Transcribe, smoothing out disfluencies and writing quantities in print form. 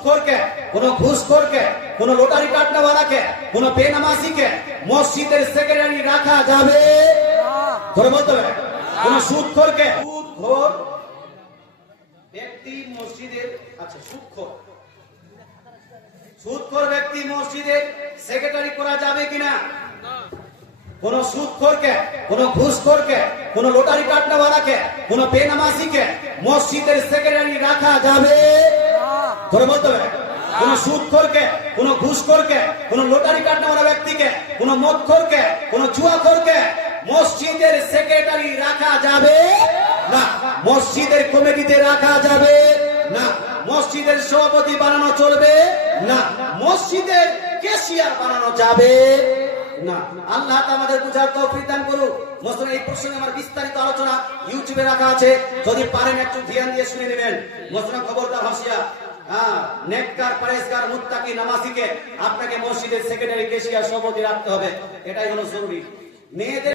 সুদখোরকে, কোন ঘুষখোরকে, কোন লটারি কাটনেওয়ালাকে, কোন বেনামাজিকে মসজিদের সেক্রেটারি রাখা যাবে? ধরে বলতে হবে। কোন সুদখোরকে, সুদখোর ব্যক্তি মসজিদের, আচ্ছা সুদখোর ব্যক্তি মসজিদের সেক্রেটারি করা যাবে কিনা? কোন সুদখোরকে, কোন ঘুষখোরকে, কোন লটারি কাটনেওয়ালাকে, কোন বেনামাজিকে মসজিদের সেক্রেটারি রাখা যাবে? ধরে বলতে হবে। কোন সুদখোরকে, কোন ঘুষখোরকে, কোন লটারি কাটনেওয়ালা ব্যক্তিকে, কোন মদখোরকে, কোন জুয়াখোরকে মসজিদের সেক্রেটারি রাখা যাবে না। মসজিদের কমিটিতে রাখা যাবে না। মসজিদের সভাপতি বানানো চলবে না। মসজিদের ক্যাশিয়ার বানানো যাবে না। আল্লাহ আমাদের বুঝার তৌফিক দান করুন। মসজিদের এই প্রসঙ্গে আমার বিস্তারিত আলোচনা ইউটিউবে রাখা আছে, যদি পারেন একটু ধ্যান দিয়ে শুনে নেবেন। মসজিদের খবরদার হাসিয়া, নেককার, পরেশগার, মুত্তাকি, নামাজিকে আপনাকে মসজিদের সেক্রেটারি, ক্যাশিয়ার, সভাপতি রাখতে হবে। এটাই হলো জরুরি। মেয়েদের